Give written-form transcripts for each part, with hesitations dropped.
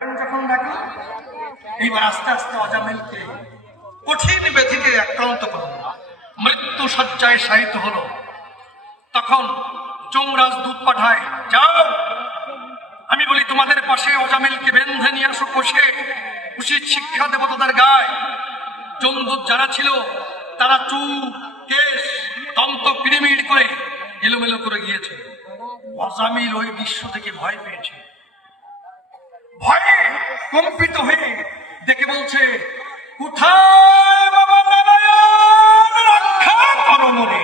যখন ডাকলো, এইবার আস্তে আস্তে অজামিলকে কঠিন ব্যাধিতে আক্রান্ত করল, মৃত্যু শয্যায় শায়িত হলো। তখন যমরাজ দূত পাঠায়, যাও, আমি বলি তোমাদের পাশে অজামিলকে বেঁধে নিয়ে আসো, কষে উচিত শিক্ষা দেব তাদের গায়ে। যমদূত যারা ছিল তারা চুল কেশ দন্ত পিড়িমিড় করে এলোমেলো করে গিয়েছে। অজামিল ওই দৃশ্য থেকে ভয় পেয়েছে, ভয়ে কম্পিত হয়ে দেখে বলছে, কোথায় বাবা নারায়ণ, রক্ষা করো মনে।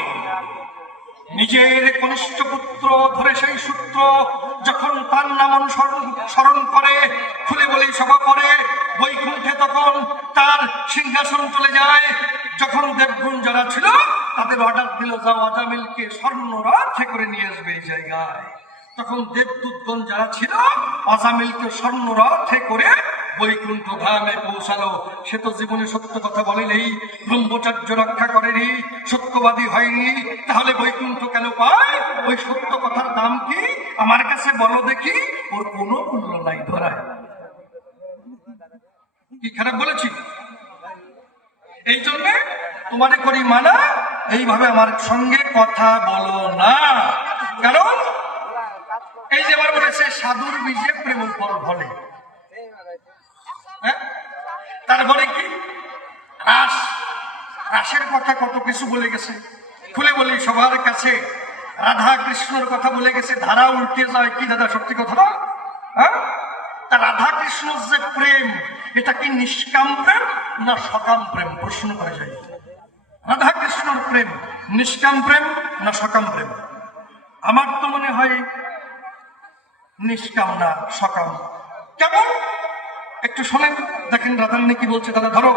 নিজের কনিষ্ঠ পুত্র ধরে সেই সূত্র যখন তার নাম অনুসরণ করে, খুলে বলে সভা করে বৈকুণ্ঠে, তখন তার সিংহাসন চলে যায়। যখন দেবগুণ যারা ছিল তাদের অর্ডার দিল, যাও অজামিলকে স্বর্ণ রথে করে নিয়ে আসবে এই জায়গায়। তখন দেবদূতগণ যারা ছিল অজামিলকে স্বর্ণ রথে করে বৈকুণ্ঠ ধামে পৌঁছালো। সে তো জীবনে সত্য কথা বলেনি, ব্রহ্মচর্য রক্ষা করেনি, সত্যবাদী হয়নি, তাহলে বৈকুণ্ঠ কেন পায়? ওই সত্য কথার দাম কি আমার কাছে বলো দেখি, ওর কোনো মূল্য নাই ধরায়। কি খারাপ বলেছি? এই জন্য তোমারে করি মানা, এইভাবে আমার সঙ্গে কথা বলো না। কারণ এই যে আবার বলেছে, সাধুর বীজে প্রেম ফল ফলে। তারপরে কি রাস, রাসের কথা কত কিছু বলে গেছে, খুলে বলি সবার কাছে। রাধা কৃষ্ণর কথা বলে গেছে, ধারা উল্টে যায়। কি দাদা সত্যি কথা না? হ্যাঁ, তা রাধা কৃষ্ণর যে প্রেম, এটা কি নিষ্কাম প্রেম না সকাম প্রেম? প্রশ্ন করে যায়। রাধা কৃষ্ণর প্রেম নিষ্কাম প্রেম না সকাম প্রেম? আমার তো মনে হয় নিষ্কাম না সকাম। কেমন একটু শোনেন, দেখেন রাধারানী কি বলছে। দাদা ধরো।